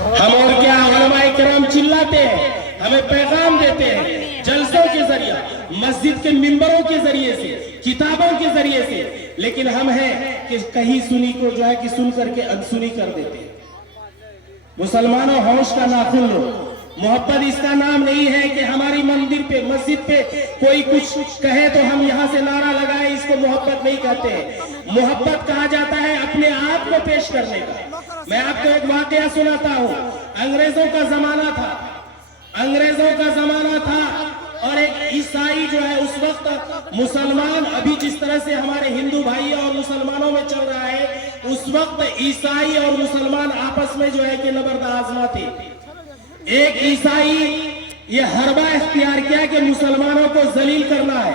ہم اور کیا علماء کرام چلاتے ہیں، ہمیں پیغام دیتے ہیں جلسوں کے ذریعے، مسجد کے ممبروں کے ذریعے سے، کتابوں کے ذریعے سے، لیکن ہم ہیں کہ کہیں سنی کو جو ہے کہ سن کر کے انسنی کر دیتے ہیں۔ مسلمانوں ہوش کا ناخن لو، محبت اس کا نام نہیں ہے کہ ہماری مندر پہ مسجد پہ کوئی کچھ کہے تو ہم یہاں سے نعرہ لگائیں، اس کو محبت نہیں کہتے ہیں۔ محبت کہا جاتا ہے اپنے آپ کو پیش کرنے کا۔ میں آپ کو ایک واقعہ سناتا ہوں۔ انگریزوں کا زمانہ تھا اور ایک عیسائی جو ہے اس وقت مسلمان، ابھی جس طرح سے ہمارے ہندو بھائی اور مسلمانوں میں چل رہا ہے، اس وقت عیسائی اور مسلمان آپس میں جو ہے کہ نبرد آزما تھے۔ ایک عیسائی یہ حربہ اختیار کیا کہ مسلمانوں کو ذلیل کرنا ہے،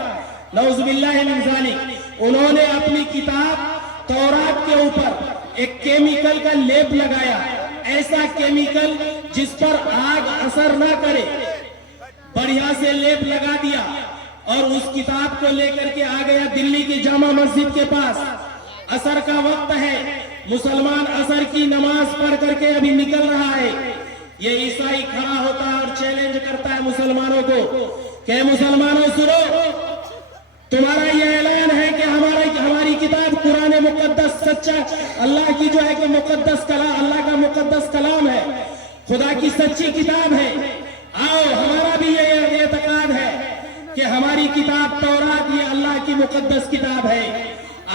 نعوذ باللہ من ذالک۔ انہوں نے اپنی کتاب تورات کے اوپر ایک کیمیکل کا لیپ لگایا، ایسا کیمیکل جس پر آگ اثر نہ کرے، بڑھیا سے لیپ لگا دیا اور اس کتاب کو لے کر کے آ گیا دلی کی جامع مسجد کے پاس۔ عصر کا وقت ہے، مسلمان عصر کی نماز پڑھ کر کے ابھی نکل رہا ہے۔ یہ عیسائی کھڑا ہوتا ہے اور چیلنج کرتا ہے مسلمانوں کو کہ مسلمانوں سنو، تمہارا یہ اعلان ہے کہ ہماری کتاب قرآن مقدس سچا، اللہ کی جو ہے کہ مقدس کلام، اللہ کا مقدس کلام ہے، خدا کی سچی کتاب ہے۔ آؤ، ہمارا بھی یہ اعتقاد ہے کہ ہماری کتاب تورات یہ اللہ کی مقدس کتاب ہے۔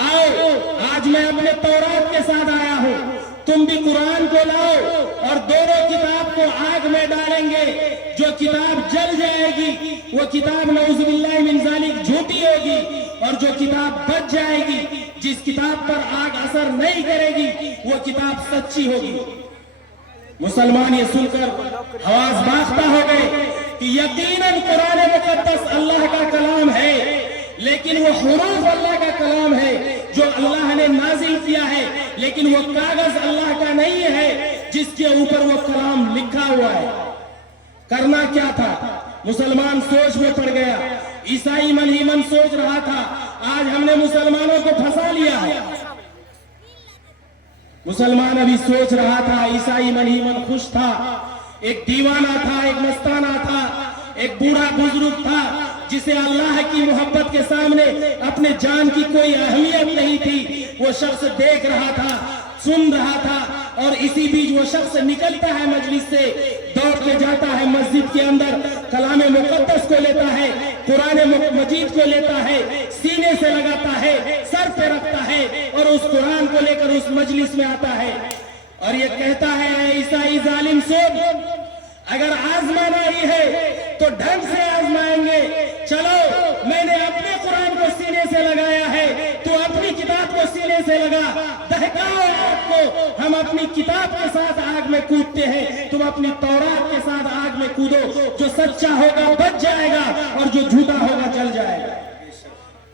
آؤ، آج میں اپنے تورات کے ساتھ آیا ہوں، تم بھی قرآن کو لاؤ اور دونوں کتاب کو آگ میں ڈالیں گے۔ جو کتاب جل جائے گی وہ کتاب نعوذ باللہ من ذالک جھوٹی ہوگی، اور جو کتاب بچ جائے گی، جس کتاب پر آگ اثر نہیں کرے گی، وہ کتاب سچی ہوگی۔ مسلمان یہ سن کر حواس باختہ ہو گئے کہ یقیناً قرآن مقدس اللہ کا کلام ہے، لیکن وہ حروف اللہ کا کلام ہے جو اللہ نے نازل کیا ہے، لیکن وہ کاغذ اللہ کا نہیں ہے جس کے اوپر وہ کلام لکھا ہوا ہے۔ کرنا کیا تھا؟ مسلمان سوچ میں پڑ گیا۔ عیسائی من ہی من سوچ رہا تھا آج ہم نے مسلمانوں کو پھنسا لیا ہے۔ مسلمان ابھی سوچ رہا تھا، عیسائی من ہی من خوش تھا۔ ایک دیوانہ تھا، ایک مستانہ تھا، ایک بوڑھا بزرگ تھا جسے اللہ کی محبت کے سامنے اپنے جان کی کوئی اہمیت نہیں تھی۔ وہ شخص دیکھ رہا تھا، سن رہا تھا، اور اسی بیچ وہ شخص نکلتا ہے مجلس سے، دوڑ کے جاتا ہے مسجد کے اندر، کلام مقدس کو لیتا ہے، قرآن مجید کو لیتا ہے، سینے سے لگاتا ہے، سر پہ رکھتا ہے اور اس قرآن کو لے کر اس مجلس میں آتا ہے اور یہ کہتا ہے اے عیسائی ظالم سن، اگر آزمانا ہی ہے تو ڈھنگ سے آزمائیں گے۔ چلو، میں نے اپنے قرآن کو سینے سے لگایا ہے، تو اپنی کتاب کو سینے سے لگا، دہکاؤ آگ کو۔ ہم اپنی کتاب کے ساتھ آگ میں کودتے ہیں، تم اپنی تورات کے ساتھ آگ میں کودو۔ جو سچا ہوگا بچ جائے گا اور جو جھوٹا ہوگا جل جائے گا۔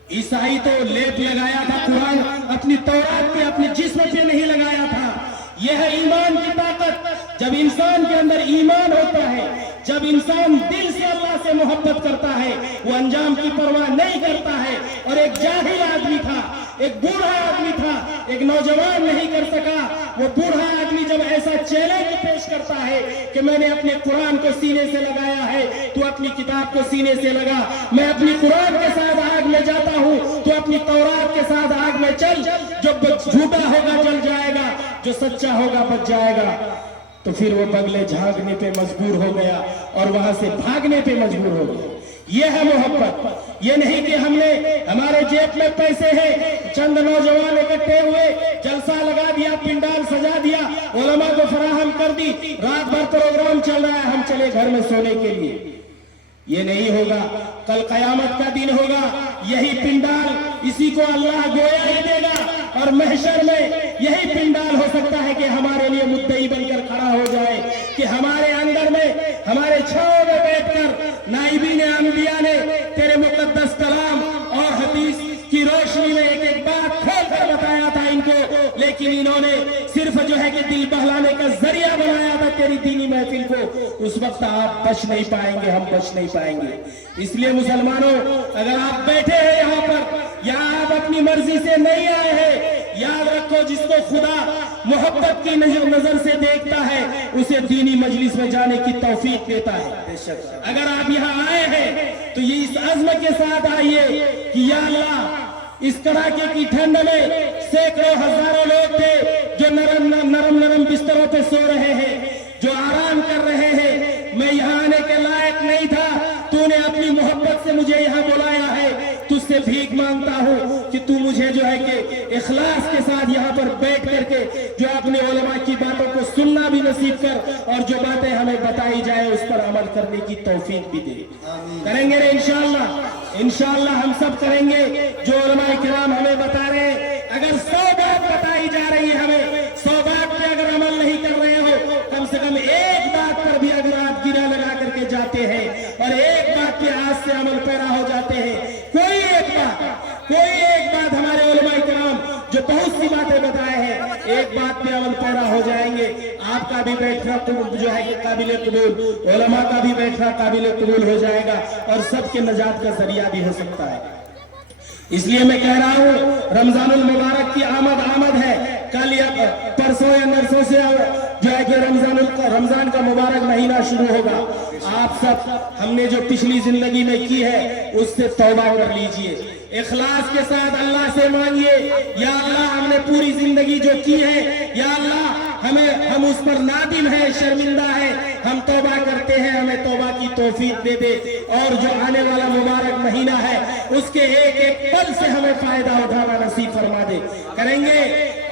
عیسائی تو لیپ لگایا تھا قرآن اپنی تورات پہ، اپنے جسم پہ نہیں لگایا تھا۔ یہ ہے ایمان کی طاقت۔ جب انسان کے اندر ایمان ہوتا ہے، جب انسان دل سے اللہ سے محبت کرتا ہے، وہ انجام کی پرواہ نہیں کرتا ہے۔ اور ایک جاہل آدمی تھا، ایک بوڑھا آدمی تھا، ایک نوجوان نہیں کر سکا۔ وہ بوڑھا آدمی جب ایسا چیلنج پیش کرتا ہے کہ میں نے اپنے قرآن کو سینے سے لگایا ہے، تو اپنی کتاب کو سینے سے لگا، میں اپنی قرآن کے ساتھ آگ میں جاتا ہوں، تو اپنی تورات کے ساتھ آگ میں چل، جو جھوٹا ہوگا جل جائے گا، جو سچا ہوگا بچ جائے گا۔ تو پھر وہ بغلے جھانکنے پہ مجبور ہو گیا اور وہاں سے بھاگنے پہ مجبور ہو گیا۔ یہ ہے محبت۔ یہ نہیں کہ ہم نے، ہمارے جیب میں پیسے ہیں، چند نوجوان اکٹھے ہوئے، جلسہ لگا دیا، پنڈال سجا دیا، علماء کو فراہم کر دی، رات بھر پروگرام چل رہا ہے، ہم چلے گھر میں سونے کے لیے۔ یہ نہیں ہوگا۔ کل قیامت کا دن ہوگا، یہی پنڈال اسی کو اللہ گویا ہی دے گا، اور محشر میں یہی پنڈال ہو سکتا ہے کہ ہمارے لیے مدعی بن کر کھڑا ہو جائے کہ ہمارے اندر میں، ہمارے چھاؤں میں بیٹھ کر نائبین انبیاء نے تیرے مقدس کلام اور حدیث کی روشنی میں ایک ایک بات کھول کر بتایا تھا ان کو، لیکن انہوں نے صرف جو ہے کہ دل بہلانے کا ذریعہ بنایا تھا تیری دینی محفل کو۔ اس وقت آپ بچ نہیں پائیں گے، ہم بچ نہیں پائیں گے۔ اس لیے مسلمانوں، اگر آپ بیٹھے ہیں یہاں پر، یا آپ اپنی مرضی سے نہیں آئے ہیں، याद रखो, जिसको खुदा मोहब्बत की नजर से देखता है उसे दीनी मजलिस में जाने की तौफीक देता है। अगर आप यहाँ आए हैं तो ये इस अज़्म के साथ आइए कि या अल्लाह, इस कड़ाके की ठंड में सैकड़ों हजारों लोग थे जो नरम बिस्तरों पे सो रहे हैं, जो आराम कर रहे हैं। मैं यहाँ आने के लायक नहीं था, तूने अपनी मोहब्बत से मुझे यहाँ बुलाया है। तुझसे भीख मांगता हूँ कि तू मुझे जो है कि इखलास के साथ यहाँ पर बैठ करके जो अपने उलमा की बातों को सुनना भी नसीब कर, और जो बातें हमें बताई जाए उस पर अमल करने की तौफीक भी दे। करेंगे रे इंशाअल्लाह, इंशाअल्लाह हम सब करेंगे जो उलमा किराम हमें बता रहे हैं। अगर 100 बात बताई जा रही है हमें, 100 बात पे अगर अमल नहीं कर रहे हो, कम से कम एक बात पर भी अगर आप गिरा लगा करके जाते हैं और एक बात पे आज से अमल पैरा हो जाते हैं, कोई एक बात हमारे उलमा किराम जो बहुत सी बातें बताए हैं, एक बात पे अमल पैरा हो जाएंगे, आपका भी बैठना जो है काबिल कबूल, उलमा का भी बैठना काबिल कबूल हो जाएगा और सबके नजात का जरिया भी हो सकता है। इसलिए मैं कह रहा हूँ, रमजानुल मुबारक की आमद है। कल या परसों या नरसों से जो है कि रमजान का मुबारक महीना शुरू होगा। आप सब हमने जो पिछली जिंदगी में की है उससे तौबा कर लीजिए, इखलास के साथ अल्लाह से मांगिए, या अल्लाह हमने पूरी जिंदगी जो की है, या अल्लाह हम उस पर नादिम है, शर्मिंदा है, हम तौबा करते हैं, हमें तौबा की तौफीक दे दे, और जो आने वाला मुबारक महीना है उसके एक एक पल से हमें फायदा उठाना नसीब फरमा दे। करेंगे,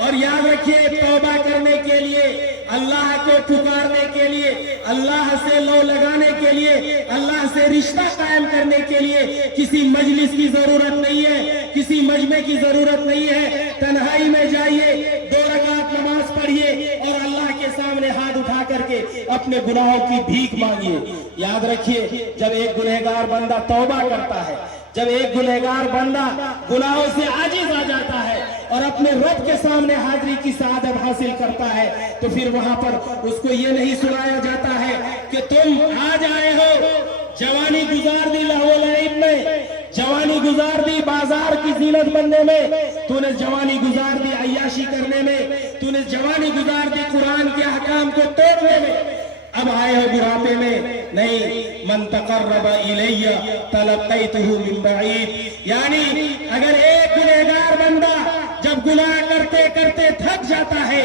और याद रखिए, तौबा करने के लिए, अल्लाह को पुकारने के लिए, अल्लाह से लो लगाने के लिए, अल्लाह से रिश्ता कायम करने के लिए किसी मजलिस की जरूरत नहीं है, किसी मजमे की जरूरत नहीं है। तन्हाई में जाइए, 2 रकात नमाज पढ़िए और अल्लाह के सामने हाथ उठा करके अपने गुनाहों की भीख मांगिए। याद रखिए, जब एक गुनहगार बंदा तौबा करता है, जब एक गुनहगार बंदा गुनाहों से आजिज आ जाता है और अपने रब के सामने हाजिरी की सआदत हासिल करता है, तो फिर वहां पर उसको ये नहीं सुनाया जाता है कि तुम आज आए हो, जवानी गुजार दी लहवो लईब में, जवानी गुजार दी बाजार की जीनत बनने में, तूने जवानी गुजार दी अय्याशी करने में, तूने जवानी गुजार दी कुरान के अहकाम को तोड़ने में, अब आए हो बुढ़ापे में। नहीं, मन तक़र्रब इलैया तलक़ैतुहु मिन बईद। यानी अगर एक गुनहगार बंदा जब गुनाह करते करते थक जाता है,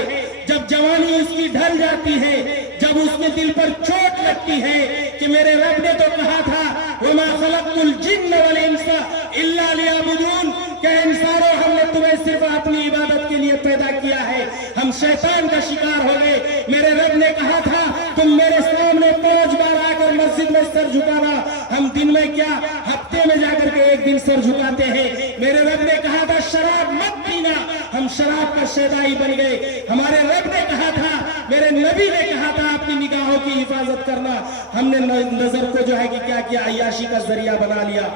जब जवानी उसकी ढल जाती है, जब उसके दिल पर चोट लगती है कि मेरे रब ने तो कहा था वमा खलक़तुल जिन्न वल इंसा इल्ला लियअबुदून, कि इंसानों हमने तुम्हें सिर्फ अपनी इबादत के लिए पैदा किया है, हम शैतान का शिकार हो गए। मेरे रब ने कहा था तुम मेरे सामने 5 बार आकर मस्जिद में सर झुकाना, हम दिन में क्या हफ्ते में जाकर के एक दिन सर झुकाते हैं। मेरे रब ने कहा था शराब मत पीना, हम शराब का शैदाई बन गए। हमारे रब ने कहा था, मेरे नबी ने कहा था अपनी निगाहों की हिफाजत करना, हमने नजर को जो है कि क्या किया, अय्याशी का जरिया बना लिया।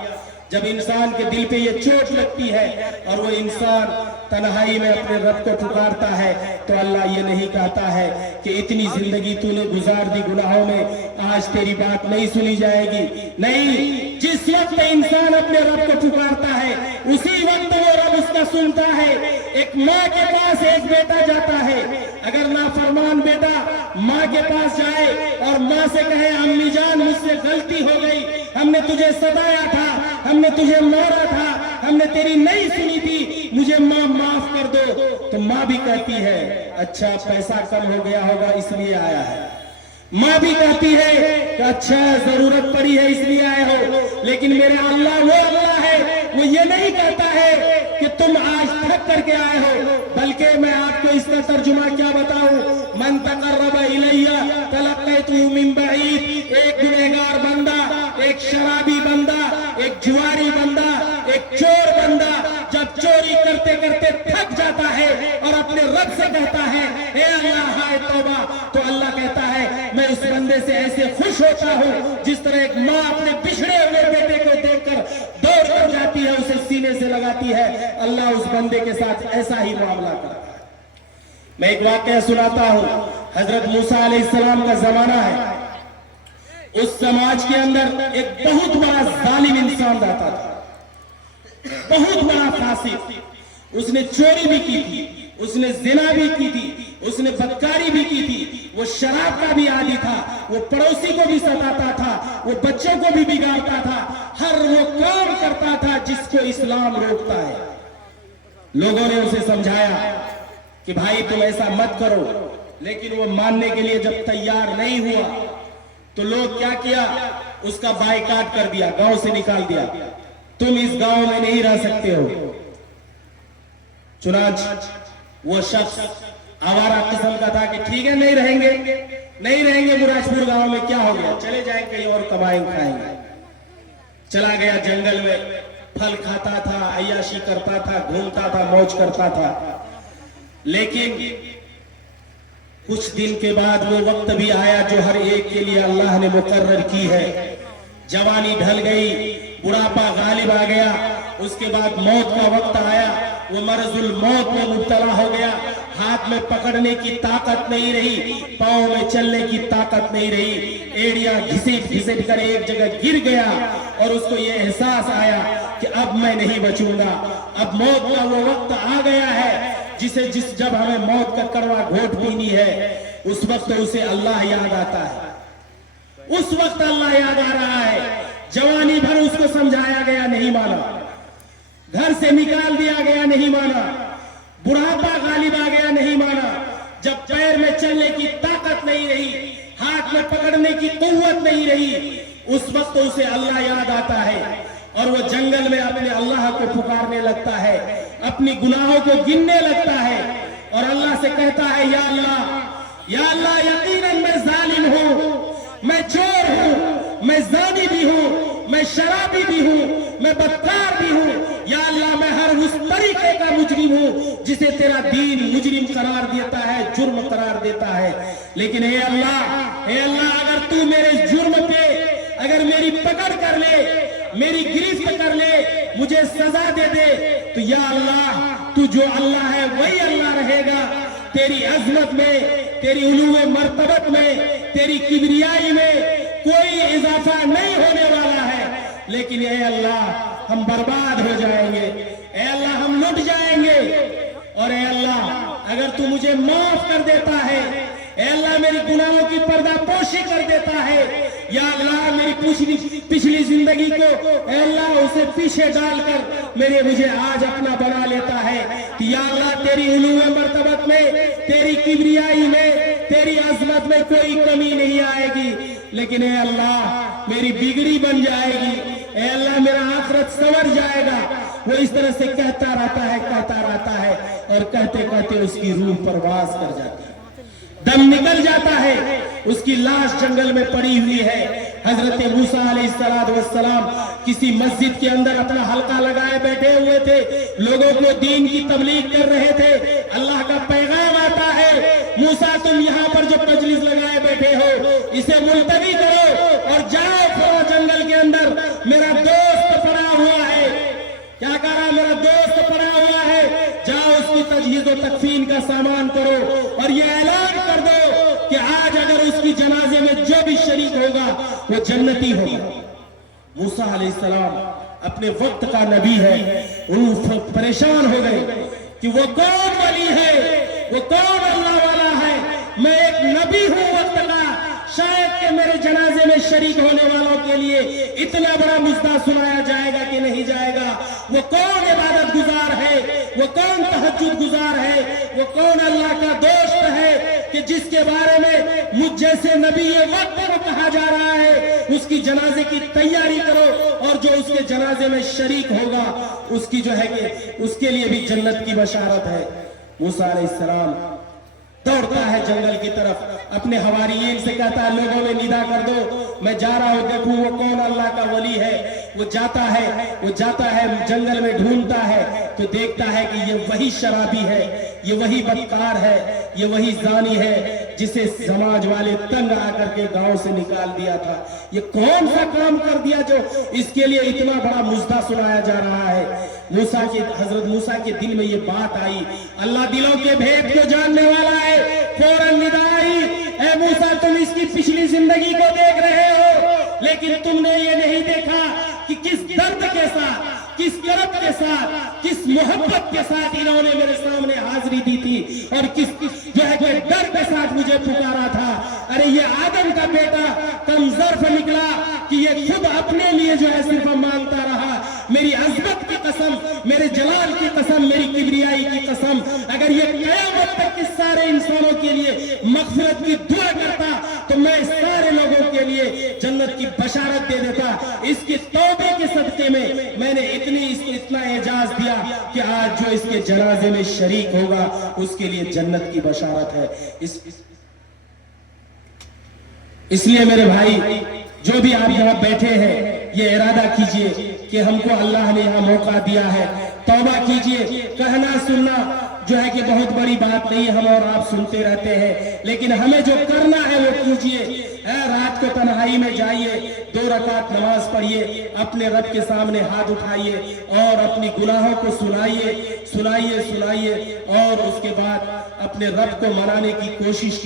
जब इंसान के दिल पे ये चोट लगती है और वो इंसान तन्हाई में अपने रब को पुकारता है, तो अल्लाह ये नहीं कहता है कि इतनी जिंदगी तूने गुजार दी गुनाहों में, आज तेरी बात नहीं सुनी जाएगी। नहीं, जिस वक्त इंसान अपने रब को पुकारता है उसी वक्त वो रब उसका सुनता है। एक माँ के पास एक बेटा जाता है, अगर नाफरमान बेटा माँ के पास जाए और माँ से कहे अम्मी जान मुझसे गलती हो गई, हमने तुझे सताया था, हमने तुझे मारा था, हमने तेरी नहीं सुनी थी, मुझे माँ माफ कर दो, तो माँ भी कहती है अच्छा पैसा कम हो गया होगा इसलिए आया है। माँ भी कहती है कि अच्छा जरूरत पड़ी है इसलिए आए हो। लेकिन मेरे अल्लाह वो अल्लाह है, वो ये नहीं कहता है कि तुम आज थक करके आए हो, बल्कि मैं आपको इसका तर्जुमा क्या बताऊं, मन तक़र्रब इलैया तलक़ैतुहु मिन बईद। एक गुनहगार बंदा, एक शराबी बंदा, एक जुआरी बंदा, एक चोर बंदा जब चोरी करते करते थक जाता है और अपने रब से कहता है ए अल्लाह हाय तौबा, तो अल्लाह कहता है मैं उस बंदे से ऐसे खुश होता हूँ जिस तरह एक माँ अपने बिछड़े हुए बेटे को देखकर दौड़ कर जाती है, उसे सीने से लगाती है। अल्लाह उस बंदे के साथ ऐसा ही मामला करता है। मैं एक वाकया सुनाता हूँ, हजरत मूसा अलैहिस्सलाम का जमाना है। उस समाज के अंदर एक बहुत बड़ा जालिम इंसान रहता था, बहुत बड़ा फासिक। उसने चोरी भी की थी, उसने जिना भी की थी, उसने बदकारी भी की थी, वो शराब का भी आदी था, वो पड़ोसी को भी सताता था, वो बच्चों को भी बिगाड़ता था, हर वो काम करता था जिसको इस्लाम रोकता है। लोगों ने उसे समझाया कि भाई तुम ऐसा मत करो, लेकिन वो मानने के लिए जब तैयार नहीं हुआ तो लोग क्या किया, उसका बायकाट कर दिया, गांव से निकाल दिया, तुम इस गांव में नहीं रह सकते हो। चुनाच वो शख्स आवारा किस्म का था कि ठीक है नहीं रहेंगे मुराजपुर गांव में, क्या हो गया, चले जाएंगे कहीं और कमाएंगे खाएंगे। चला गया जंगल में, फल खाता था, अय्याशी करता था, घूमता था, मौज करता था। लेकिन कुछ दिन के बाद वो वक्त भी आया जो हर एक के लिए अल्लाह ने मुकर्रर की है। जवानी ढल गई, बुढ़ापा गालिब आ गया, उसके बाद मौत का वक्त आया, वो मरजुल मौत में मुब्तला हो गया। हाथ में पकड़ने की ताकत नहीं रही, पांव में चलने की ताकत नहीं रही, एड़िया घिसट घिसट कर एक जगह गिर गया और उसको ये एहसास आया कि अब मैं नहीं बचूंगा, अब मौत का वो वक्त आ गया है जब हमें मौत का कड़वा घोट पीनी है। उस वक्त उसे अल्लाह याद आता है, उस वक्त अल्लाह याद आ रहा है। जवानी भर उसको समझाया गया, नहीं माना, घर से निकाल दिया गया, नहीं माना, बुढ़ापा गालिब आ गया, नहीं माना। जब पैर में चलने की ताकत नहीं रही, हाथ में पकड़ने की कुव्वत नहीं रही, उस वक्त उसे अल्लाह याद आता है और वो जंगल में अपने अल्लाह को पुकारने लगता है, अपनी गुनाहों को गिनने लगता है और अल्लाह से कहता है, या अल्लाह यकीनन मैं जालिम हूं, मैं चोर हूं, मैं जानी भी हूं, मैं शराबी भी हूं, मैं बदकार भी हूं। या अल्लाह मैं हर उस तरीके का मुजरिम हूं जिसे तेरा दीन मुजरिम करार देता है, जुर्म करार देता है। लेकिन हे अल्लाह अगर तू मेरे जुर्म पे अगर मेरी पकड़ कर ले, मेरी गिरफ्त कर ले, मुझे सजा दे दे, तो या अल्लाह तू जो अल्लाह है वही अल्लाह रहेगा। तेरी अजमत में, तेरी उलूए मर्तबत में, तेरी किबरियाई में कोई इजाफा नहीं होने वाला है। लेकिन ए अल्लाह हम बर्बाद हो जाएंगे, ए अल्लाह हम लुट जाएंगे। और ए अल्लाह अगर तू मुझे माफ कर देता है, ए अल्लाह मेरी गुनाहों की पर्दापोशी कर देता है, या अल्लाह मेरी पिछली जिंदगी को ए अल्लाह उसे पीछे डालकर मुझे आज अपना बना लेता है, कि या अल्लाह तेरी उलूए मर्तबत में, तेरी किबरियाई में, तेरी अजमत में कोई कमी नहीं आएगी। लेकिन ए अल्लाह मेरी बिगड़ी बन जाएगी, ए अल्लाह मेरा आखिरत संवर जाएगा। वो इस तरह से कहता रहता है और कहते कहते उसकी रूह परवाज कर जाती है, दम निकल जाता है, उसकी लाश जंगल में पड़ी हुई है। हजरत मूसा अलैहिस्सलाम किसी मस्जिद के अंदर अपना हल्का लगाए बैठे हुए थे, लोगों को दीन की तबलीग कर रहे थे। अल्लाह का पैगाम आता है, मूसा तुम यहाँ पर जो मजलिस लगाए बैठे हो इसे मुलतवी करो और जाओ थोड़ा जंगल के अंदर, मेरा दोस्त पड़ा हुआ है। क्या कह रहा, मेरा दोस्त पड़ा हुआ है, जाओ उसकी तजहीज और तकफीन का सामान करो और ये ऐलान कर दो कि आज अगर उसकी जनाजे में जो भी शरीक होगा वो जन्नती होगा। मूसा अलैहिस्सलाम अपने वक्त का नबी है, वो परेशान हो गए कि वो कौन वली है, वो कौन अल्लाह वाला है। मैं एक नबी हूं वक्त का, शायद कि मेरे जनाजे में शरीक होने वालों के लिए इतना बड़ा मुद्दा सुनाया जाएगा कि नहीं जाएगा। वो कौन इबादत गुजार है, वो कौन तहज्जुद गुजार है, वो कौन अल्लाह का दोस्त है कि जिसके बारे में मुझ जैसे नबी ये वक्त को कहा जा रहा है उसकी जनाजे की तैयारी करो और जो उसके जनाजे में शरीक होगा उसकी जो है कि उसके लिए भी जन्नत की बशारत है। मूसा अलैहिस्सलाम दौड़ता है जंगल की तरफ, अपने हवारियीन से कहता है लोगों में निदा कर दो, मैं जा रहा हूं, देखूं वो कौन अल्लाह का वली है। वो जाता है जंगल में, ढूंढता है तो देखता है कि ये वही शराबी है, ये वही बदकार है, ये वही जानी है जिसे समाज वाले तंग आकर के गांव से निकाल दिया था। ये कौन सा काम कर दिया जो इसके लिए इतना बड़ा मुद्दा सुनाया जा रहा है। हजरत मूसा के दिल में ये बात आई, अल्लाह दिलों के भेद को जानने वाला है। फौरन निदा आई, ऐ मूसा तुम इसकी पिछली जिंदगी को देख रहे हो, लेकिन तुमने ये नहीं देखा कि किस दर्द के साथ, किस करब के साथ, किस मोहब्बत के साथ इन्होंने मेरे सामने हाजिरी दी थी और किस जो है कि डर के साथ मुझे पुकारा था। अरे ये आदम का बेटा कम ज़र्फ निकला कि ये खुद अपने लिए जो है सिर्फ मांगता रहा। मेरी अज़मत की कसम, मेरे जलाल की कसम, मेरी किबरियाई की कसम, अगर ये क़यामत तक के सारे इंसानों के लिए मग़फ़िरत की दुआ करता तो मैं सारे लोगों के लिए जन्नत की बशारत दे देता। इसकी तौबे के सदक़े में मैंने इसको इतना एजाज दिया कि आज जो इसके जनाजे में शरीक होगा उसके लिए जन्नत की बशारत है। इसलिए मेरे भाई, जो भी आप यहाँ बैठे हैं, ये इरादा कीजिए कि हमको अल्लाह ने यहाँ मौका दिया है, तौबा कीजिए। कहना सुनना जो है कि बहुत बड़ी बात नहीं, हम और आप सुनते रहते हैं, लेकिन हमें जो करना है वो कीजिए। रात को तन्हाई में जाइए, 2 रकात नमाज पढ़िए, अपने रब के सामने हाथ उठाइए और अपनी गुनाहों को सुनाइए और उसके बाद अपने रब को मनाने की कोशिश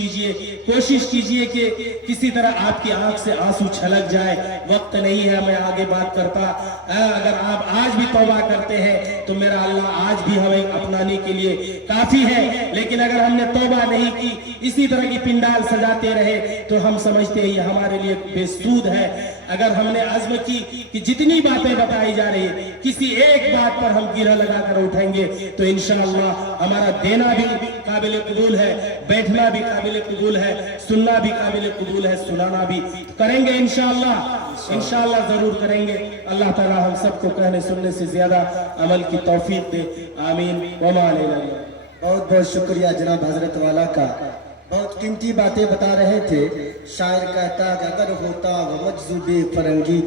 कीजिए कि किसी तरह आपकी आंख से आंसू छलक जाए। वक्त नहीं है मैं आगे बात करता। अगर आप आज भी तौबा करते हैं तो मेरा अल्लाह आज भी हमें अपनाने के लिए काफी है, लेकिन अगर हमने तौबा नहीं की, इसी तरह की पिंडाल सजाते रहे तो हम समझते हैं ये हमारे लिए बेसूद है। अगर हमने अज़्म की कि जितनी बातें बताई जा रही है किसी एक बात पर हम गिरह लगाकर उठेंगे तो इंशाअल्लाह हमारा देना भी काबिल कबूल है, बैठना भी काबिल कबूल है, सुनना भी काबिल कबूल है, सुनाना भी करेंगे इंशाअल्लाह जरूर करेंगे। अल्लाह ताला हम सबको कहने सुनने से ज्यादा अमल की तौफीक दे, आमीन। वमा अलैना। बहुत बहुत शुक्रिया जनाब हजरत वाला का, बहुत कीमती बातें बता रहे थे। शायर कहता अगर होता वो मजज़ूबे फरंगी